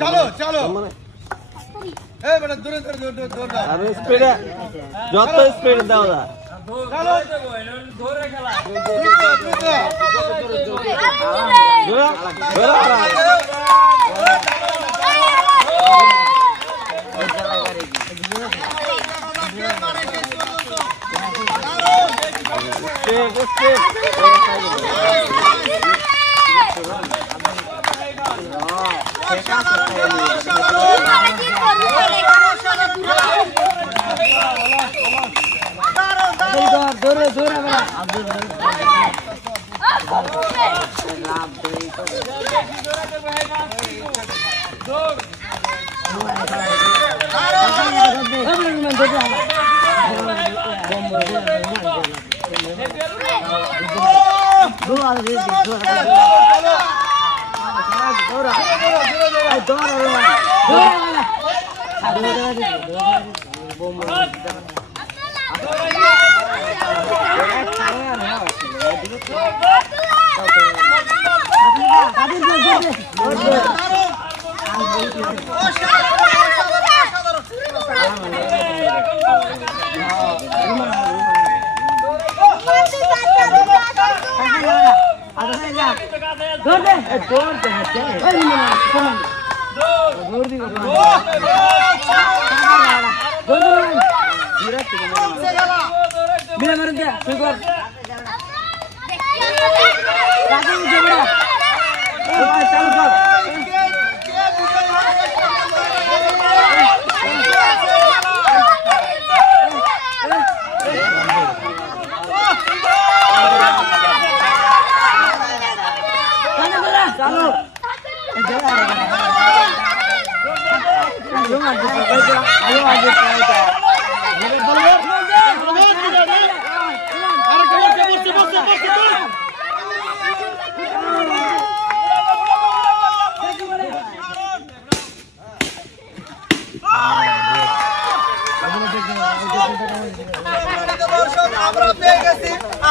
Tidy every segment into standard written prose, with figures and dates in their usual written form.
চলো চলো দূরে স্পিডে যত স্পিড দাও না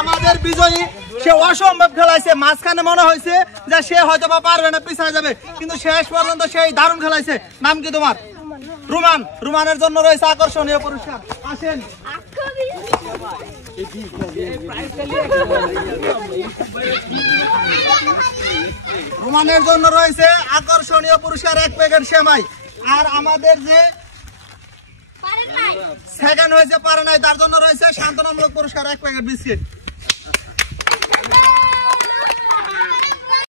আমাদের বিজয়ী সে অসম্ভব খেলাইছে মাঝখানে মনে হয়েছে যে সে হয়তো বা পারবে না পিছায় যাবে কিন্তু শেষ পর্যন্ত সেই দারুণ খেলাইছে নাম কি তোমার রুমান রুমানের জন্য রয়েছে আকর্ষণীয় পুরস্কার আসেন রুমানের জন্য রয়েছে আকর্ষণীয় পুরস্কার 1 প্যাকেট সেমাই আর আমাদের যে সেকেন্ড হয়েছে পারে নাই তার জন্য রয়েছে সান্ত্বনামূলক পুরস্কার 1 প্যাকেট বিস্কিট